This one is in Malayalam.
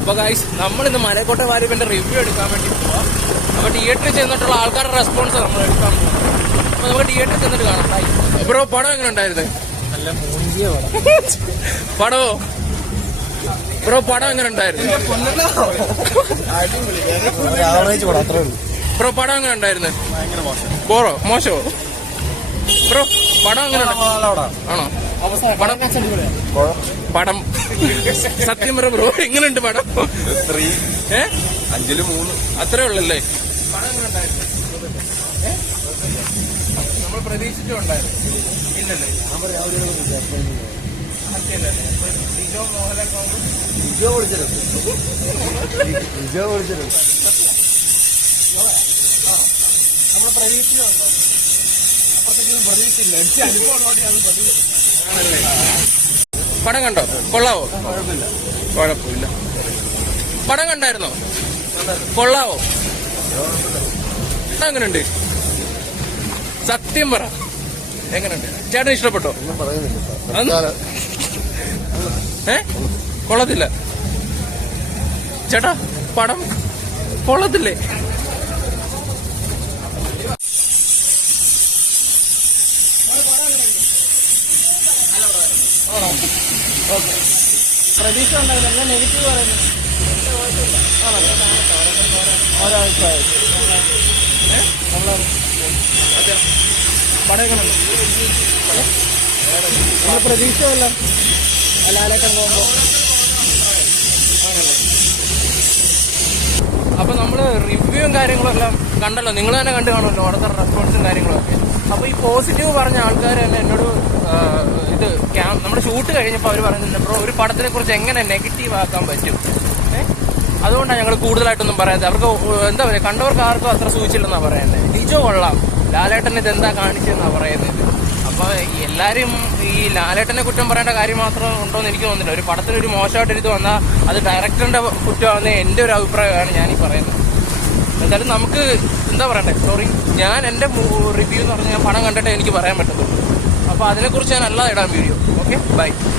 അപ്പൊ ഗൈസ്, നമ്മളിന്ന് മലക്കോട്ടെ വാലിബന്റെ റിവ്യൂ എടുക്കാൻ വേണ്ടി പോവാം. അപ്പൊ തിയേറ്ററിൽ ചെന്നിട്ടുള്ള ആൾക്കാരുടെ റെസ്പോൺസ് നമ്മൾ എടുക്കാൻ പോകും. അപ്പൊ നമുക്ക് തിയേറ്ററിൽ ചെന്നിട്ട് കാണാം. ബ്രോ, പടം എങ്ങനെ ഉണ്ടായിരുന്നു? പടവോ ബ്രോ, പടം എങ്ങനെ ഉണ്ടായിരുന്നു? ബ്രോ, പടം എങ്ങനെ ഉണ്ടായിരുന്നു? ബോറോ, മോശമോ? ബ്രോ, പടം എങ്ങനെ ആണോ? പടം സത്യം പറ ബ്രോ, എങ്ങനെയുണ്ട് പടം? 5-3 അത്രേ ഉള്ളല്ലേ? പടം എങ്ങനെ ഉണ്ടായിരുന്നു? നമ്മൾ പ്രതീക്ഷിച്ചുണ്ടായിരുന്നു. ഇല്ലല്ലേ? നമ്മൾ പ്രതീക്ഷിച്ചുണ്ടോ? പടം കണ്ടോ? കൊള്ളാവോ? കുഴപ്പമില്ല. പടം കണ്ടായിരുന്നോ? കൊള്ളാവോ? പടം എങ്ങനെയുണ്ട്? സത്യം പറ, എങ്ങനെയുണ്ട്? ചേട്ടൻ ഇഷ്ടപ്പെട്ടോ? കൊള്ളത്തില്ല ചേട്ടാ, പടം കൊള്ളത്തില്ലേ? പ്രതീക്ഷ ഉണ്ടായിരുന്നു. ഞാൻ നെഗറ്റീവ് പറയുന്നു. ഒരഭിപ്രായം പടം എങ്ങനെ നമ്മൾ പ്രതീക്ഷയല്ല ലാലേട്ടൻ പോകുമ്പോ. അപ്പൊ നമ്മള് റിവ്യൂവും കാര്യങ്ങളും എല്ലാം കണ്ടല്ലോ, നിങ്ങൾ തന്നെ കണ്ടു കാണുമല്ലോ ഓരോരുത്തർ റെസ്പോൺസും കാര്യങ്ങളൊക്കെ. അപ്പൊ ഈ പോസിറ്റീവ് പറഞ്ഞ ആൾക്കാർ തന്നെ എന്നോട് ഇത് നമ്മുടെ ഷൂട്ട് കഴിഞ്ഞപ്പോൾ അവർ പറയുന്നുണ്ട്, ബ്രോ ഒരു പടത്തിനെ കുറിച്ച് എങ്ങനെ നെഗറ്റീവ് ആക്കാൻ പറ്റും? അതുകൊണ്ടാണ് ഞങ്ങൾ കൂടുതലായിട്ടൊന്നും പറയാത്തത്. അവർക്ക് എന്താ പറയുക, കണ്ടവർക്ക് ആർക്കും അത്ര സൂചിച്ചില്ലെന്നാണ് പറയുന്നത്. ലിജോ കൊള്ളാം, ലാലേട്ടൻ ഇതെന്താ കാണിച്ചതെന്നാണ് പറയുന്നത്. അപ്പൊ എല്ലാരും ഈ ലാലേട്ടനെ കുറ്റം പറയേണ്ട കാര്യം മാത്രം ഉണ്ടോന്ന് എനിക്ക് തോന്നുന്നില്ല. ഒരു പടത്തിനൊരു മോശമായിട്ട് ഇത് വന്നാൽ അത് ഡയറക്ടറിന്റെ കുറ്റമാണെന്ന് എന്റെ ഒരു അഭിപ്രായമാണ് ഞാൻ ഈ പറയുന്നത്. എന്തായാലും നമുക്ക് എന്താ പറയണ്ടേ, സോറി, ഞാൻ എന്റെ റിവ്യൂ എന്ന് പറഞ്ഞാൽ ഞാൻ പടം കണ്ടിട്ട് എനിക്ക് പറയാൻ പറ്റത്തുള്ളൂ. അപ്പൊ അതിനെക്കുറിച്ച് ഞാൻ അല്ലാതെ ഇടാൻ വീഡിയോ. Okay, by.